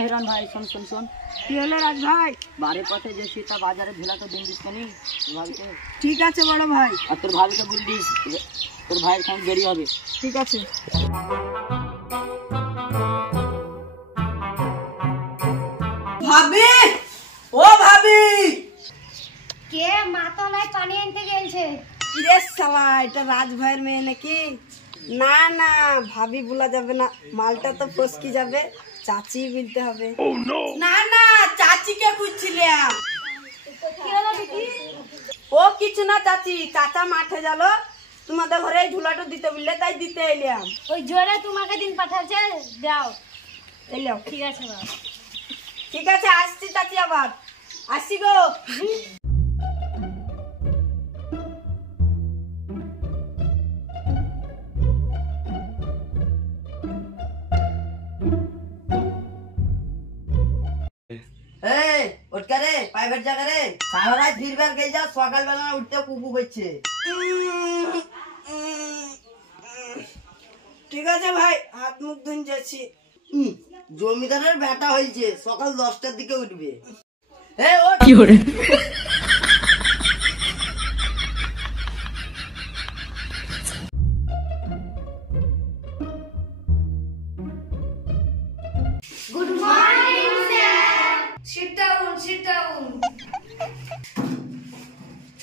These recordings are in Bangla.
हिरन भाई सुन सुन सुन কি হলো রাজ ভাই? बारे पथे जे सीता बाजारे भेला तो दिन दिस कनी भाभी के ঠিক আছে বড় ভাই। और तोर भाभी के बोल दिस तोर भाई खान देरी হবে ঠিক আছে। ভাবি, ও ভাবি, কে মাথা নাই পানি আনতে গেলছে? কিরে শালা, এটা রাজ ভাইয়ের মেয়ে নাকি? না না, ভাবি বলা যাবে না, মালটা তো ফসকি যাবে, চাচি বলতে হবে। না না, চাচিকে খুঁজছিলাম। কি হলো দিদি? ও কিছু না চাচি, চাচা মাঠে গেল, তোমাদের ঘরে ঝুলাটা দিতে বললে, তাই দিতে এলাম। ওই জোরে তোমাকে দিন পাঠাচ্ছে, যাও। এলাম। ঠিক আছে বাবা। ঠিক আছে, আসছি চাচি, আবার আসছি গো। প্রাইভেট জায়গা রে সারা ফিরবার গেল যা সকালবেলা উঠতে কুকু করছে। ঠিক আছে ভাই, হাত মুখ ধুয়ে যাচ্ছি। জমিদারের বেটা হয়েছে, সকাল 10টার দিকে উঠবে। Good morning sir. Sit down, sit down.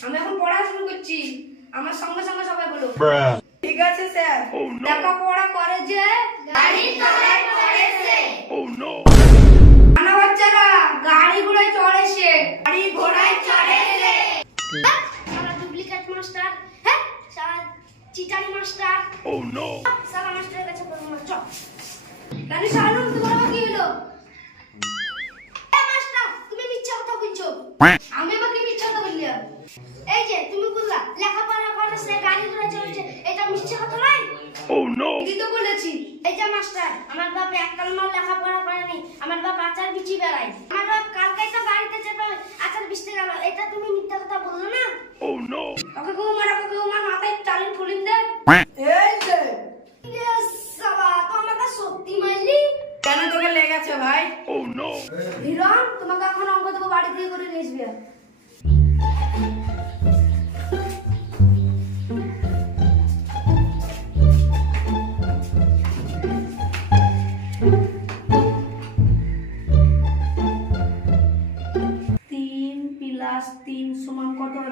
আমি এখন পড়া শুরু করছি, আমার সঙ্গে সঙ্গে সবাই বলো। ঠিক আছে স্যার। লেখাপড়া করে যে গাড়ির তলায় পড়েছে। আনা বাচ্চারা গাড়ি ঘোড়ায় চড়েছে, গাড়ি ঘোড়ায় চড়েছে। সারা ডুপ্লিকেট মাস্টার, হ্যাঁ সারা চিটারি মাস্টার। সারা মাস্টারের কাছে বলবো না, চল। গাড়ি সারানো তোমার আবার কি হলো? মাস্টার তুমি মিথ্যা কথা বলছো। আমি আবার কি মিথ্যা কথা বললাম? এই যে তুমি বললা লেখাপড়া করেছে গাড়ি ঘোড়ায় চড়েছে, এটা মিথ্যা কথা নয়? ঠিকই তো বলেছি। এই যে মাস্টার, আমার বাপ এককাল মাল লেখাপড়া করেনি, আমার বাপ আচার বিচি বেড়ায়, আমার বাপ কালকে তো বাড়িতে চেপে আচার বিচতে গেল, এটা তুমি মিথ্যা কথা বললো না? ওকে গো মারা, ওকে গো মার, মাথায় টালিন ফুলিন দে। এই যে ইয়েস সাবা, তো আমাকে সত্যি মারলি? কেন তোকে লেগেছে ভাই? হিরণ, তোমাকে এখন অঙ্ক দেবো, বাড়ি দিয়ে করে নিয়ে আসবে।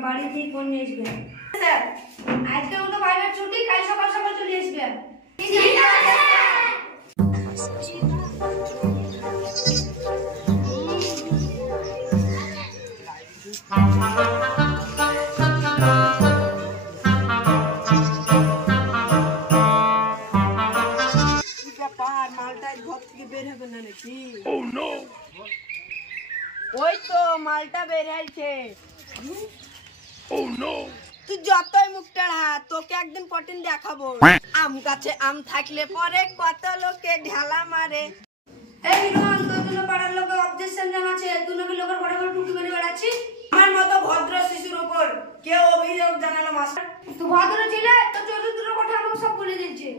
বাড়ি থেকে করে নিয়ে আসবে। স্যার, আজকের মতো বাইরের ছুটি, কাল সকাল সকাল চলে আসবে। ঠিক আছে ব্যাপার, মালটা ঘর থেকে বের হবে না নাকি? ওই তো মালটা বের হয়েছে। তুই যতই মুখ টাড়া, তোকে একদিন পটিন দেখাবো। আম গাছে আম থাকলে পরে কত লোকে ঢালা মারে। এই হিরণ, তোর জন্য পাড়ার লোকে অবজেকশন জানাচ্ছে, তুই নাকি লোকের ঘরে ঘরে টুকি মেরে বেড়াচ্ছিস। আমার মতো ভদ্র শিশুর উপর কেউ অভিযোগ জানালো মাস্টার? তুই ভদ্র ছিলে, তোর চরিত্রের কথা আমাকে সব বলে দিচ্ছে।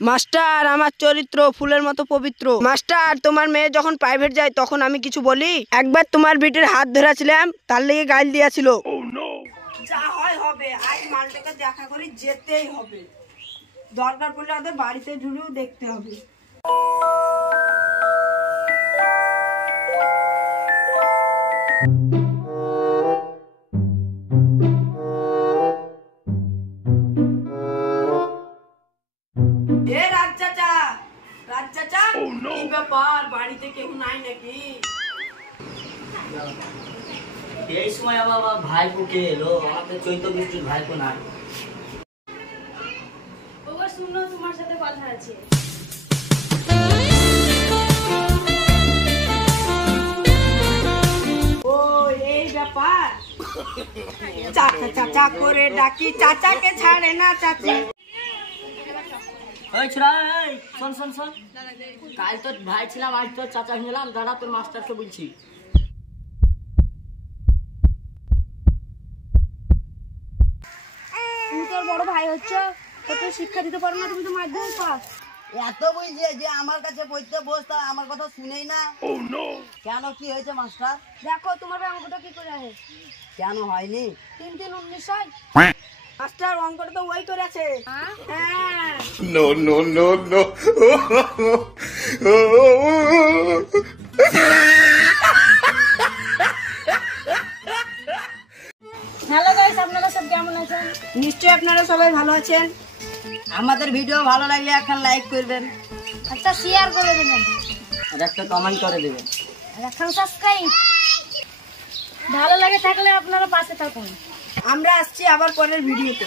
মাস্টার, আমার চরিত্র ফুলের মতো পবিত্র। মাস্টার, তোমার মেয়ে যখন প্রাইভেট যায় তখন আমি কিছু বলি? একবার তোমার বিটির হাত ধরেছিলাম, তার লেগে গাইল দিয়েছিল। যা হয় হবে, আজ মালটাকে দেখা করি, যেতেই হবে। দরকার পড়লে ওদের বাড়িতে ঢুকেও দেখতে হবে। এ রাজ চাচা, রাজ চাচা, কি ব্যাপার, বাড়িতে কেউ নাই নাকি? এই সময় আবার ভাইপো কে এলো? আমাদের চৈত্র বৃষ্টির ভাইপো নাই। ওগো শুনো, তোমার সাথে কথা আছে। ও এই ব্যাপার, চাচা চাচা করে ডাকি, চাচাকে ছাড়ে না চাচি। ওই ছোড়া, এই শোন শোন শোন, কাল তোর ভাই ছিলাম, আজ তোর চাচা নিলাম, দাঁড়া তোর মাস্টারকে বলছি। বড় ভাই হচ্ছে, তো তুমি শিক্ষা দিতে পারো না, তুমি তো মাধ্যমিক পাস। এত বুঝছে যে আমার কাছে পড়তে বসতা, আমার কথা শুনেই না। কেন, কি হয়েছে মাস্টার? দেখো তোমার ভাই অঙ্কটা কি করে আছে। কেন হয়নি? 3 3 19 হয়। মাস্টার অঙ্কটা তো ওই করেছে। হ্যাঁ No, no, no, no. Hello guys, আপনারা সব কেমন আছেন? নিশ্চয়ই আপনারা সবাই ভালো আছেন। আমাদের ভিডিও ভালো লাগলে এখন লাইক করবেন, একটা শেয়ার করে দেবেন, আর একটা কমেন্ট করে দেবেন। আর একটা সাবস্ক্রাইব। ভালো লাগে থাকলে আপনারা পাশে থাকুন। আমরা আসছি আবার পরের ভিডিওতে।